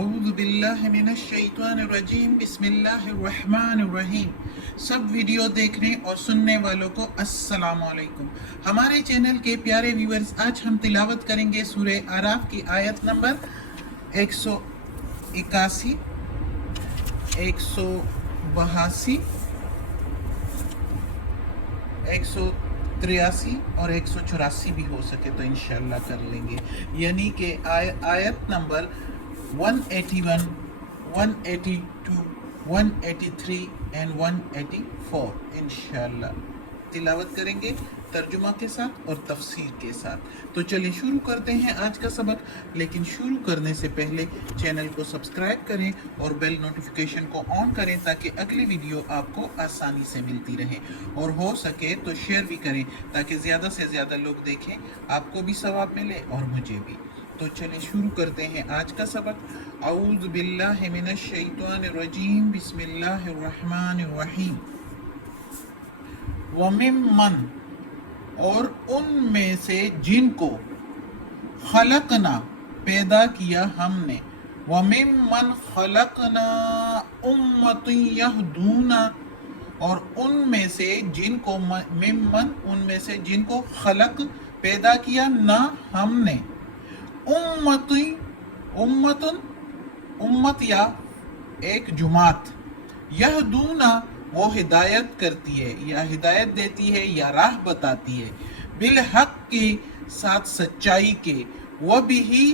अऊज़ु बिल्लाहि मिनश शैतानिर रजीम बिस्मिल्लाहिर रहमानिर रहीम। सब वीडियो देखने और सुनने वालों को अस्सलाम वालेकुम। हमारे चैनल के प्यारे व्यूअर्स, आज हम तिलावत करेंगे सूरह आराफ की आयत नंबर 181, 182, 183 और 184 भी हो सके तो इंशाल्लाह कर लेंगे। यानी कि आयत नंबर 181, 182, 183 एंड 184 इंशाल्लाह तिलावत करेंगे तर्जुमा के साथ और तफसीर के साथ। तो चलिए शुरू करते हैं आज का सबक। लेकिन शुरू करने से पहले चैनल को सब्सक्राइब करें और बेल नोटिफिकेशन को ऑन करें ताकि अगली वीडियो आपको आसानी से मिलती रहे, और हो सके तो शेयर भी करें ताकि ज़्यादा से ज़्यादा लोग देखें, आपको भी सवाब मिले और मुझे भी। तो चलिए शुरू करते हैं आज का सबक। अऊज़ु बिल्लाहि मिनश शैतानिर रजीम बिस्मिल्लाहिर रहमानिर रहीम। वमिम्मन, और उनमें से जिनको खलकना पैदा किया हमने, वमिम्मन खलकना उम्मतुन यहदूना, और उनमें से जिनको मिम्मन उनमें से जिनको खलक पैदा किया ना हमने, उम्मतुन उम्मत या एक जुमात, यहदूना वो हिदायत करती है या हिदायत देती है या राह बताती है, बिल हक के साथ सच्चाई के, वह भी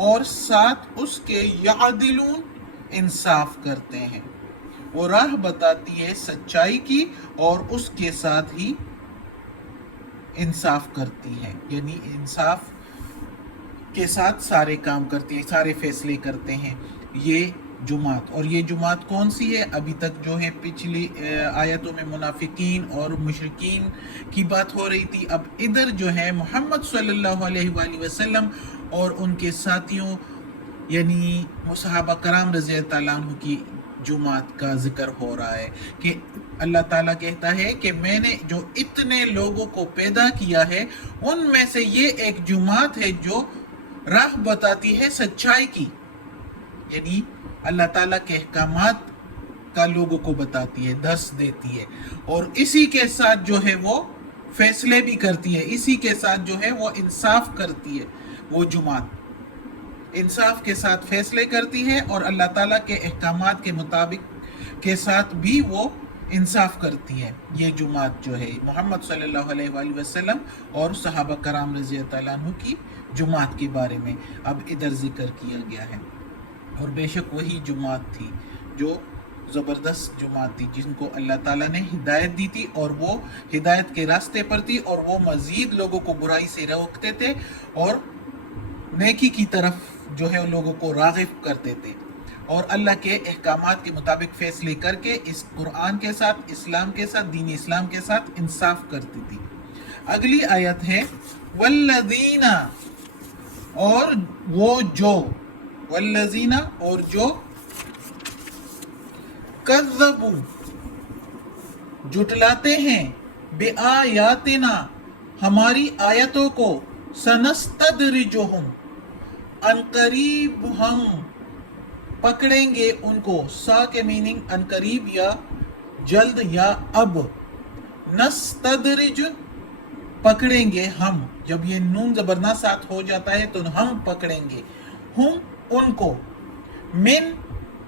और साथ उसके यादिलून इंसाफ करते हैं। वो राह बताती है सच्चाई की और उसके साथ ही इंसाफ करती है, यानी इंसाफ के साथ सारे काम करती है, सारे फैसले करते हैं ये जुमात। और ये जुमात कौन सी है? अभी तक जो है पिछली आयतों में मुनाफिकीन और मुशरिकीन की बात हो रही थी। अब इधर जो है मोहम्मद सल्लल्लाहु अलैहि वसल्लम और उनके साथियों यानी सहाबा कराम रज़ी अल्लाह अन्हु की जुमात का जिक्र हो रहा है कि अल्लाह ताला कहता है कि मैंने जो इतने लोगों को पैदा किया है उनमें से ये एक जुमात है जो राह बताती है सच्चाई की, यानी अल्लाह ताला के अहकामात का लोगों को बताती है, दर्स देती है, और इसी के साथ जो है वो फैसले भी करती है, इसी के साथ जो है वो इंसाफ करती है। वो जुमात इंसाफ के साथ फैसले करती है और अल्लाह ताला के अहकामात के मुताबिक के साथ भी वो इंसाफ करती है। ये जुमात जो है मोहम्मद सल्लल्लाहु अलैहि वसल्लम और सहाबा कराम रज़ी अल्लाह अन्हु की जुमात के बारे में अब इधर जिक्र किया गया है। और बेशक वही जुमात थी जो ज़बरदस्त जुमात थी जिनको अल्लाह ताला ने हिदायत दी थी, और वो हिदायत के रास्ते पर थी, और वो मज़ीद लोगों को बुराई से रोकते थे और नेकी की तरफ जो है लोगों को राग़िब करते थे, और अल्लाह के अहकामात के मुताबिक फ़ैसले करके इस कुरान के साथ, इस्लाम के साथ, दीन इस्लाम के साथ इंसाफ करती थी। अगली आयत है वल्लज़ीना, और वो जो, वल्लज़ीना और जो, कज़्ज़बू जुटलाते हैं, बिआयातिना हमारी आयतों को, सनस्तदरिजुहुम अनकरीब हम पकड़ेंगे उनको, सा के मीनिंग अनकरीब या जल्द या अब, नस्तदरिज पकड़ेंगे हम, जब ये नून जबरना साथ हो जाता है तो हम पकड़ेंगे, हम उनको, मिन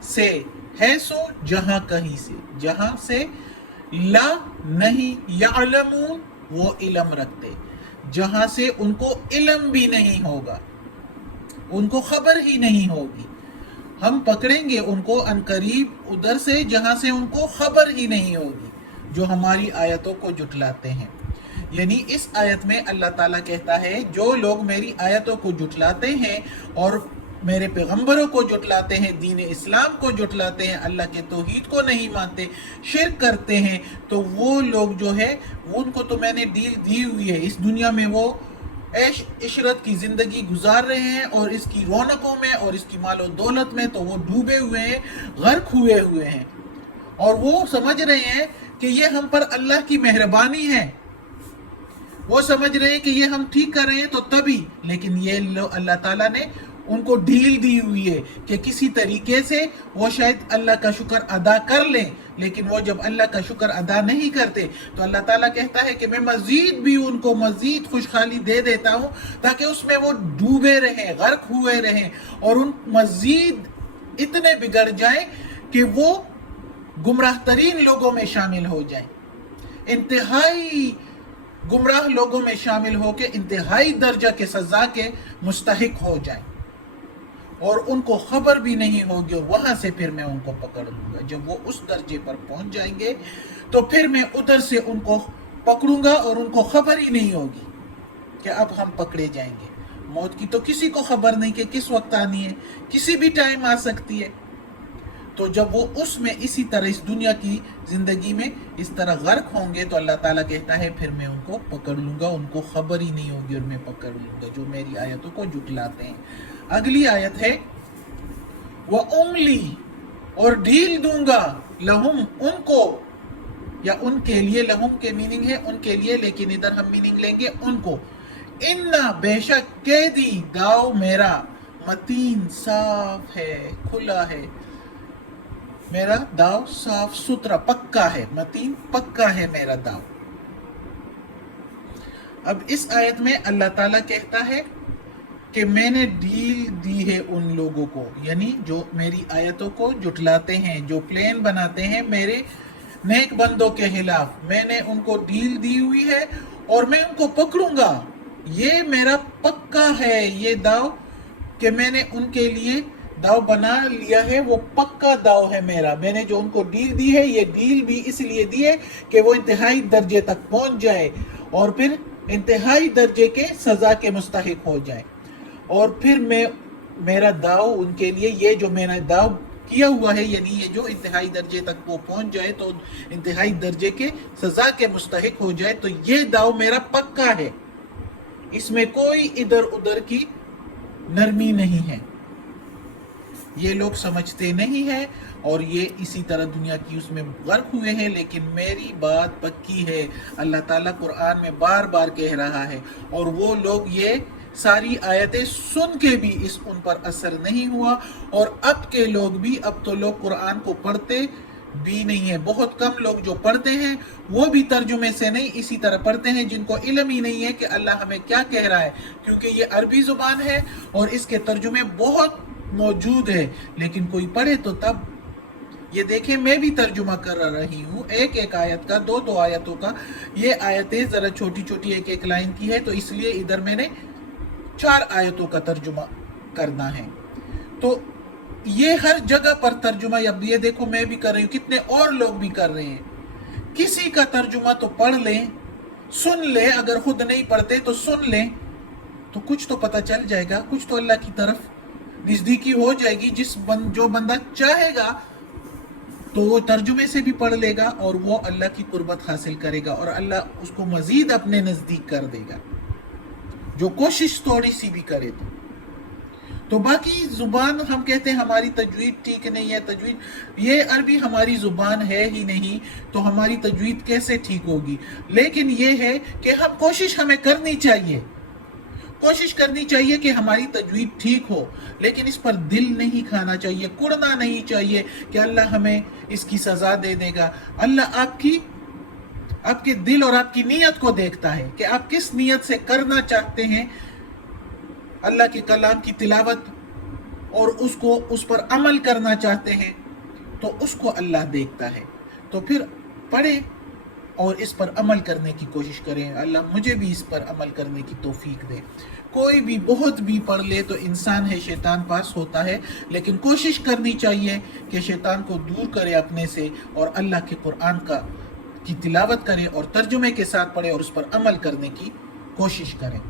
से, है सो जहां कहीं से, जहां से, ला नहीं, यालमून वो इल्म रखते, जहां से उनको इल्म भी नहीं होगा, उनको खबर ही नहीं होगी, हम पकड़ेंगे उनको अनकरीब उधर से जहां से उनको खबर ही नहीं होगी, जो हमारी आयतों को जुटलाते हैं। यानी इस आयत में अल्लाह ताला कहता है जो लोग मेरी आयतों को जुटलाते हैं और मेरे पैगंबरों को जुटलाते हैं, दीन इस्लाम को जुटलाते हैं, अल्लाह के तौहीद को नहीं मानते, शिर्क करते हैं, तो वो लोग जो है उनको तो मैंने डील दी हुई है, इस दुनिया में वो ऐश इशरत की ज़िंदगी गुजार रहे हैं और इसकी रौनकों में और इसकी मालो दौलत में तो वो डूबे हुए हैं, गर्क हुए हुए हैं, और वो समझ रहे हैं कि ये हम पर अल्लाह की मेहरबानी है, वो समझ रहे हैं कि ये हम ठीक कर रहे हैं तो तभी, लेकिन ये अल्लाह ताला ने उनको ढील दी हुई है कि किसी तरीके से वो शायद अल्लाह का शुक्र अदा कर लें, लेकिन वो जब अल्लाह का शुक्र अदा नहीं करते तो अल्लाह ताला कहता है कि मैं मजीद भी उनको मजीद खुशहाली दे देता हूँ ताकि उसमें वो डूबे रहें, गर्क हुए रहें और उन मजीद इतने बिगड़ जाएं कि वो गुमराह तरीन लोगों में शामिल हो जाएं, इंतहाई गुमराह लोगों में शामिल होकर इंतहाई दर्जा के सजा के मुस्तहिक हो जाएं और उनको खबर भी नहीं होगी, और वहां से फिर मैं उनको पकड़ लूंगा। जब वो उस दर्जे पर पहुंच जाएंगे तो फिर मैं उधर से उनको पकड़ूंगा और उनको खबर ही नहीं होगी कि अब हम पकड़े जाएंगे। मौत की तो किसी को खबर नहीं कि किस वक्त आनी है, किसी भी टाइम आ सकती है। तो जब वो उसमें इसी तरह इस दुनिया की जिंदगी में इस तरह गर्क होंगे तो अल्लाह ताला कहता है फिर मैं उनको पकड़ लूंगा, उनको खबर ही नहीं होगी और मैं पकड़ लूंगा जो मेरी आयतों को जुटलाते हैं। अगली आयत है वो उमली, और ढील दूंगा लहुम उनको, या उनके लिए, लहुम के मीनिंग है उनके लिए, लेकिन इधर हम मीनिंग लेंगे उनको। इन्ना बेशक कैदी दाव मेरा मतीन साफ है, खुला है, मेरा दाव साफ सुथरा पक्का है, मतीन पक्का है मेरा दाव। अब इस आयत में अल्लाह ताला कहता है कि मैंने डील दी है उन लोगों को, यानी जो मेरी आयतों को जुटलाते हैं, जो प्लान बनाते हैं मेरे नेक बंदों के खिलाफ, मैंने उनको डील दी हुई है और मैं उनको पकड़ूंगा। ये मेरा पक्का है, ये दाव कि मैंने उनके लिए दाव बना लिया है, वो पक्का दाव है मेरा। मैंने जो उनको डील दी है, ये डील भी इसलिए दी है कि वो इंतहाई दर्जे तक पहुंच जाए और फिर इंतहाई दर्जे के सजा के मुस्तहिक हो जाए, और फिर मैं मेरा दाव उनके लिए, ये जो मैंने दाव किया हुआ है, यानी ये जो इंतहाई दर्जे तक वो पहुंच जाए तो इंतहाई दर्जे के सजा के मुस्तहिक हो जाए, तो ये दाव मेरा पक्का है, इसमें कोई इधर उधर की नरमी नहीं है। ये लोग समझते नहीं हैं और ये इसी तरह दुनिया की उसमें गर्क हुए हैं, लेकिन मेरी बात पक्की है। अल्लाह ताला कुरान में बार बार कह रहा है, और वो लोग ये सारी आयतें सुन के भी इस उन पर असर नहीं हुआ, और अब के लोग भी, अब तो लोग कुरान को पढ़ते भी नहीं है। बहुत कम लोग जो पढ़ते हैं वो भी तर्जुमे से नहीं, इसी तरह पढ़ते हैं जिनको इल्म ही नहीं है कि अल्लाह हमें क्या कह रहा है, क्योंकि ये अरबी जुबान है और इसके तर्जुमे बहुत मौजूद है, लेकिन कोई पढ़े तो तब। ये देखें, मैं भी तर्जुमा कर रही हूँ एक एक आयत का, दो दो आयतों का। ये आयतें जरा छोटी छोटी एक एक लाइन की है, तो इसलिए इधर मैंने 4 आयतों का तर्जुमा करना है। तो ये हर जगह पर तर्जुमा, अब ये देखो मैं भी कर रही हूँ, कितने और लोग भी कर रहे हैं। किसी का तर्जुमा तो पढ़ लें, सुन ले, अगर खुद नहीं पढ़ते तो सुन लें, तो कुछ तो पता चल जाएगा, कुछ तो अल्लाह की तरफ नजदीकी हो जाएगी। जो बंदा चाहेगा तो वो तर्जुमे से भी पढ़ लेगा और वो अल्लाह की कुर्बत हासिल करेगा और अल्लाह उसको मजीद अपने नजदीक कर देगा, जो कोशिश थोड़ी सी भी करे तो बाकी जुबान, हम कहते हैं हमारी तजवीद ठीक नहीं है, तजवीद, ये अरबी हमारी जुबान है ही नहीं, तो हमारी तजवीद कैसे ठीक होगी। लेकिन ये है कि हम कोशिश हमें करनी चाहिए, कोशिश करनी चाहिए कि हमारी तजवीद ठीक हो, लेकिन इस पर दिल नहीं खाना चाहिए, कुड़ना नहीं चाहिए कि अल्लाह हमें इसकी सजा दे देगा। अल्लाह आपके दिल और आपकी नीयत को देखता है कि आप किस नीयत से करना चाहते हैं अल्लाह के कलाम की तिलावत और उसको, उस पर अमल करना चाहते हैं, तो उसको अल्लाह देखता है। तो फिर पढ़े और इस पर अमल करने की कोशिश करें। अल्लाह मुझे भी इस पर अमल करने की तौफीक दे। कोई भी बहुत भी पढ़ ले तो इंसान है, शैतान पास होता है, लेकिन कोशिश करनी चाहिए कि शैतान को दूर करे अपने से और अल्लाह के कुरान की तिलावत करे और तर्जुमे के साथ पढ़े और उस पर अमल करने की कोशिश करें।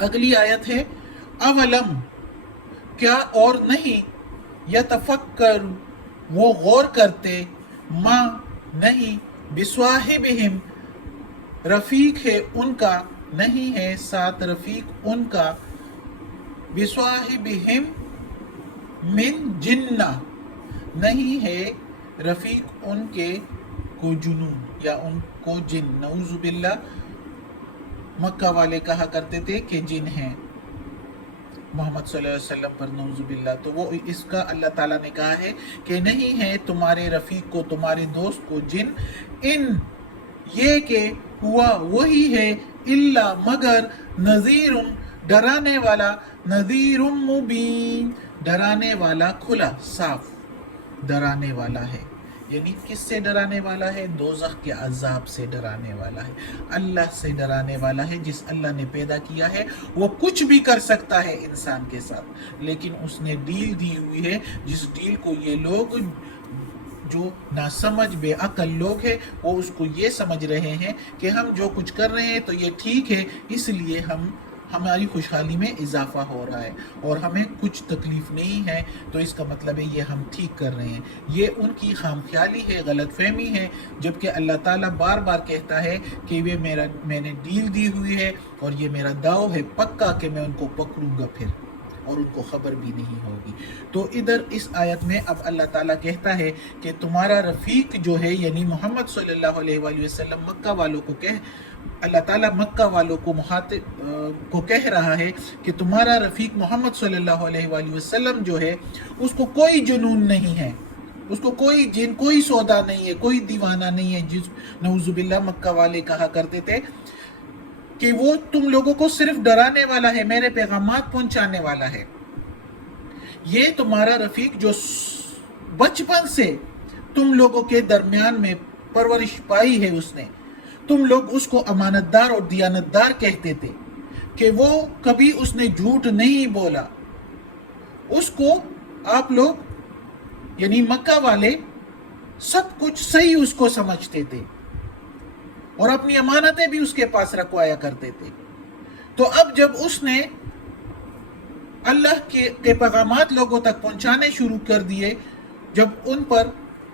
अगली आयत है अवलम, क्या और नहीं, यतफक्कर, वो गौर करते, माँ नहीं, बिस्वाहिबिहिम, रफीक है उनका, नहीं है साथ रफीक उनका, बिस्वाहिबिहिम मिन जिन्ना, नहीं है रफीक उनके को जुनून या उनको जिन। नऊजुबिल्लाह, मक्का वाले कहा करते थे कि जिन हैं। محمد صلی اللہ علیہ وسلم پر نعوذ باللہ، تو وہ اس کا اللہ تعالیٰ نے کہا ہے کہ نہیں ہے تمہارے رفیق کو، تمہارے دوست کو جن ان یہ کہ ہوا وہی ہے الا مگر نذیر ڈرانے والا، نذیر مبین ڈرانے والا کھلا صاف ڈرانے والا ہے۔ یعنی کس سے ڈرانے والا ہے؟ دوزخ کے عذاب سے ڈرانے والا ہے، اللہ سے ڈرانے والا ہے جس اللہ نے پیدا کیا ہے۔ وہ کچھ بھی کر سکتا ہے انسان کے ساتھ، لیکن اس نے ڈیل دی ہوئی ہے، جس ڈیل کو یہ لوگ جو ناسمجھ بے عقل لوگ ہیں وہ اس کو یہ سمجھ رہے ہیں کہ ہم جو کچھ کر رہے ہیں تو یہ ٹھیک ہے، اس لیے ہماری خوشحالی میں اضافہ ہو رہا ہے اور ہمیں کچھ تکلیف نہیں ہے، تو اس کا مطلب ہے یہ ہم ٹھیک کر رہے ہیں۔ یہ ان کی خام خیالی ہے، غلط فہمی ہے، جبکہ اللہ تعالیٰ بار بار کہتا ہے کہ یہ میں نے ڈیل دی ہوئی ہے اور یہ میرا داؤ ہے پکا کہ میں ان کو پکڑوں گا پھر، اور ان کو خبر بھی نہیں ہوگی۔ تو ادھر اس آیت میں اب اللہ تعالیٰ کہتا ہے کہ تمہارا رفیق جو ہے، یعنی محمد صلی اللہ علیہ وآلہ وسلم، مکہ والوں کو اللہ تعالیٰ مکہ والوں کو کہہ رہا ہے کہ تمہارا رفیق محمد صلی اللہ علیہ وآلہ وسلم جو ہے اس کو کوئی جنون نہیں ہے، اس کو کوئی جن، کوئی سودا نہیں ہے، کوئی دیوانہ نہیں ہے، جس نعوذ باللہ مکہ والے کہا کرتے تھے کہ وہ تم لوگوں کو صرف ڈرانے والا ہے، میرے پیغامات پہنچانے والا ہے۔ یہ تمہارا رفیق جو بچپن سے تم لوگوں کے درمیان میں پرورش پائی ہے، اس نے، تم لوگ اس کو امانت دار اور دیانت دار کہتے تھے کہ وہ کبھی اس نے جھوٹ نہیں بولا، اس کو آپ لوگ یعنی مکہ والے سب کچھ صحیح اس کو سمجھتے تھے اور اپنی امانتیں بھی اس کے پاس رکھوایا کرتے تھے۔ تو اب جب اس نے اللہ کے پیغامات لوگوں تک پہنچانے شروع کر دیے، جب ان پر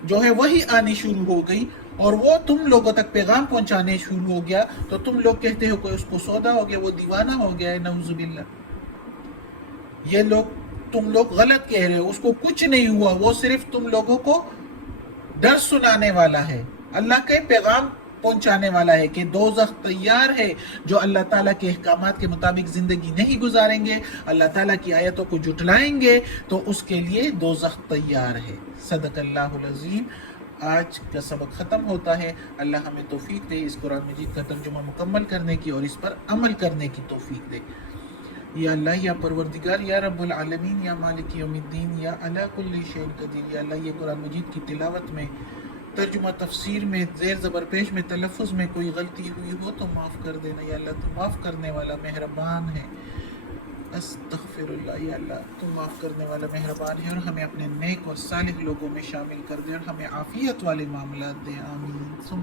جو ہے وہی آنی شروع ہو گئی اور وہ تم لوگوں تک پیغام پہنچانے شروع ہو گیا، تو تم لوگ کہتے ہو کہ اس کو سودا ہو گیا، وہ دیوانہ ہو گیا ہے، نعوذ باللہ۔ تم لوگ غلط کہہ رہے ہو، اس کو کچھ نہیں ہوا، وہ صرف تم لوگوں کو ڈر سنانے والا ہے، اللہ کے پیغام پہنچانے والا ہے کہ دوزخ تیار ہے۔ جو اللہ تعالیٰ کے احکامات کے مطابق زندگی نہیں گزاریں گے، اللہ تعالیٰ کی آیتوں کو جھٹلائیں گے، تو اس کے لیے دوزخ تیار ہے۔ صدق اللہ العظیم۔ آج کا سبق ختم ہوتا ہے۔ اللہ ہمیں توفیق دے اس قرآن مجید کا ترجمہ مکمل کرنے کی اور اس پر عمل کرنے کی توفیق دے۔ یا اللہ، یا پروردگار، یا رب العالمین، یا مالک یوم الدین، یا علی کل شیء قدیر، یا اللہ یہ قرآن مجید کی تلاوت میں، ترجمہ تفسیر میں، زیر زبر پیش میں، تلفظ میں کوئی غلطی ہوئی ہو تو معاف کر دینا، یا اللہ تو معاف کرنے والا مہربان ہے۔ استغفر اللہ، یا اللہ تو معاف کرنے والا مہربان ہے، اور ہمیں اپنے نیک اور صالح لوگوں میں شامل کر دے اور ہمیں عافیت والے معاملات دے، آمین ثم